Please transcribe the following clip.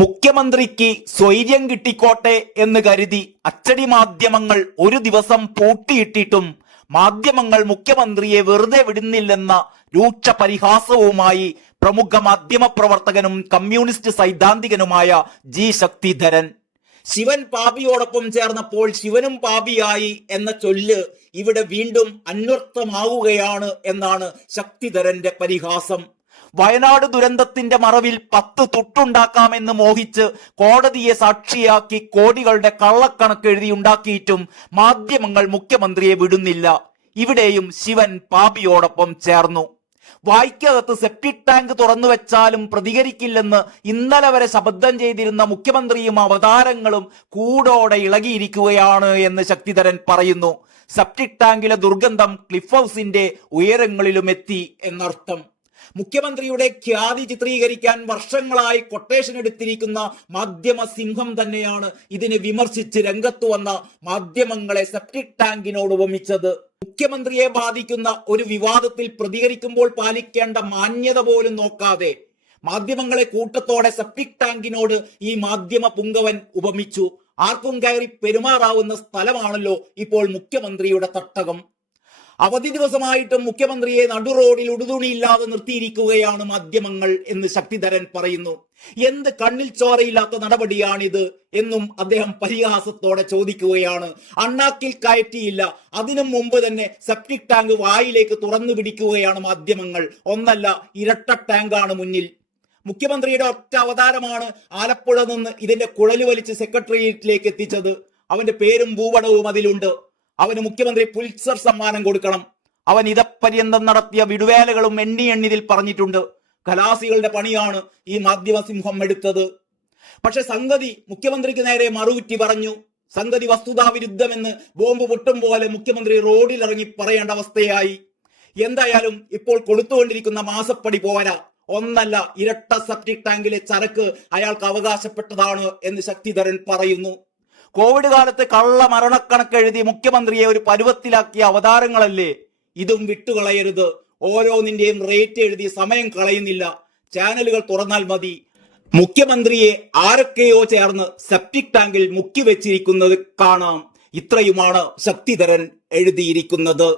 മുഖ്യമന്ത്രിക്ക് സ്വൈര്യം കിട്ടിക്കോട്ടെ എന്ന് കരുതി അച്ചടി മാധ്യമങ്ങൾ ഒരു ദിവസം പൂട്ടിയിട്ടിട്ടും മാധ്യമങ്ങൾ മുഖ്യമന്ത്രിയെ വെറുതെ വിടുന്നില്ലെന്ന രൂക്ഷ പരിഹാസവുമായി പ്രമുഖ മാധ്യമ പ്രവർത്തകനും കമ്മ്യൂണിസ്റ്റ് സൈദ്ധാന്തികനുമായ ജി ശക്തിധരൻ. ശിവൻ പാപിയോടൊപ്പം ചേർന്നപ്പോൾ ശിവനും പാപിയായി എന്ന ചൊല്ല് ഇവിടെ വീണ്ടും അന്വർത്ഥമാവുകയാണ് എന്നാണ് ശക്തിധരന്റെ പരിഹാസം. വയനാട് ദുരന്തത്തിന്റെ മറവിൽ 10 തുട്ടുണ്ടാക്കാമെന്ന് മോഹിച്ച് കോടതിയെ സാക്ഷിയാക്കി കോടികളുടെ കള്ളക്കണക്ക് എഴുതിയുണ്ടാക്കിയിട്ടും മാധ്യമങ്ങൾ മുഖ്യമന്ത്രിയെ വിടുന്നില്ല. ഇവിടെയും ശിവൻ പാപിയോടൊപ്പം ചേർന്നു. വായ്ക്കകത്ത് സെപ്റ്റിക് ടാങ്ക് തുറന്നു വെച്ചാലും പ്രതികരിക്കില്ലെന്ന് ഇന്നലെ വരെ ശപഥം ചെയ്തിരുന്ന മുഖ്യമന്ത്രിയും അവതാരങ്ങളും കൂടോടെ ഇളകിയിരിക്കുകയാണ് എന്ന് ശക്തിധരൻ പറയുന്നു. സെപ്റ്റിക് ടാങ്കിലെ ദുർഗന്ധം ക്ലിഫ് ഹൗസിന്റെ ഉയരങ്ങളിലും എത്തി എന്നർത്ഥം. മുഖ്യമന്ത്രിയുടെ ഖ്യാതി ചിത്രീകരിക്കാൻ വർഷങ്ങളായി കൊട്ടേഷൻ എടുത്തിരിക്കുന്ന മാധ്യമ സിംഹം തന്നെയാണ് ഇതിനെ വിമർശിച്ച് രംഗത്ത് വന്ന മാധ്യമങ്ങളെ സെപ്റ്റിക് ടാങ്കിനോട് ഉപമിച്ചത്. മുഖ്യമന്ത്രിയെ ബാധിക്കുന്ന ഒരു വിവാദത്തിൽ പ്രതികരിക്കുമ്പോൾ പാലിക്കേണ്ട മാന്യത പോലും നോക്കാതെ മാധ്യമങ്ങളെ കൂട്ടത്തോടെ സെപ്റ്റിക് ടാങ്കിനോട് ഈ മാധ്യമ പുങ്കവൻ ഉപമിച്ചു. ആർക്കും കയറി പെരുമാറാവുന്ന സ്ഥലമാണല്ലോ ഇപ്പോൾ മുഖ്യമന്ത്രിയുടെ തട്ടകം. അവധി ദിവസമായിട്ടും മുഖ്യമന്ത്രിയെ നടുറോഡിൽ ഉടുതുണിയില്ലാതെ നിർത്തിയിരിക്കുകയാണ് മാധ്യമങ്ങൾ എന്ന് ശക്തിധരൻ പറയുന്നു. എന്ത് കണ്ണിൽ ചോരയില്ലാത്ത നടപടിയാണിത് എന്നും അദ്ദേഹം പരിഹാസത്തോടെ ചോദിക്കുകയാണ്. അണ്ണാക്കിൽ കയറ്റിയില്ല, അതിനു മുമ്പ് തന്നെ സെപ്റ്റിക് ടാങ്ക് വായിലേക്ക് തുറന്നു പിടിക്കുകയാണ് മാധ്യമങ്ങൾ. ഒന്നല്ല, ഇരട്ട ടാങ്കാണ് മുന്നിൽ. മുഖ്യമന്ത്രിയുടെ ഒറ്റ അവതാരമാണ് ആലപ്പുഴ നിന്ന് ഇതിന്റെ കുഴല് വലിച്ച് സെക്രട്ടേറിയറ്റിലേക്ക് എത്തിച്ചത്. അവന്റെ പേരും ഭൂപടവും അതിലുണ്ട്. അവന് മുഖ്യമന്ത്രി പുലിറ്റ്സർ സമ്മാനം കൊടുക്കണം. അവൻ ഇതപര്യന്തം നടത്തിയ വിടുവേലകളും എണ്ണിതിൽ പറഞ്ഞിട്ടുണ്ട്. ഖലാസികളുടെ പണിയാണ് ഈ മാധ്യമ സിംഹം എടുത്തത്. പക്ഷെ സംഗതി മുഖ്യമന്ത്രിക്ക് നേരെ മറുകുറ്റി പറഞ്ഞു. സംഗതി വസ്തുതാവിരുദ്ധമെന്ന് ബോംബ് പൊട്ടും പോലെ മുഖ്യമന്ത്രി റോഡിലിറങ്ങി പറയേണ്ട അവസ്ഥയായി. എന്തായാലും ഇപ്പോൾ കൊടുത്തുകൊണ്ടിരിക്കുന്ന മാസപ്പടി പോരാ. ഒന്നല്ല, ഇരട്ട സെപ്റ്റിക് ടാങ്കിലെ ചരക്ക് അയാൾക്ക് അവകാശപ്പെട്ടതാണ് എന്ന് ശക്തിധരൻ പറയുന്നു. കോവിഡ് കാലത്ത് കള്ള മരണക്കണക്ക് എഴുതി മുഖ്യമന്ത്രിയെ ഒരു പരുവത്തിലാക്കിയ അവതാരങ്ങളല്ലേ. ഇതും വിട്ടുകളയരുത്. ഓരോന്നിന്റെയും റേറ്റ് എഴുതി സമയം കളയുന്നില്ല. ചാനലുകൾ തുറന്നാൽ മതി. മുഖ്യമന്ത്രിയെ ആരൊക്കെയോ ചേർന്ന് സെപ്റ്റിക് ടാങ്കിൽ മുക്കി വെച്ചിരിക്കുന്നത് കാണാം. ഇത്രയുമാണ് ശക്തിധരൻ എഴുതിയിരിക്കുന്നത്.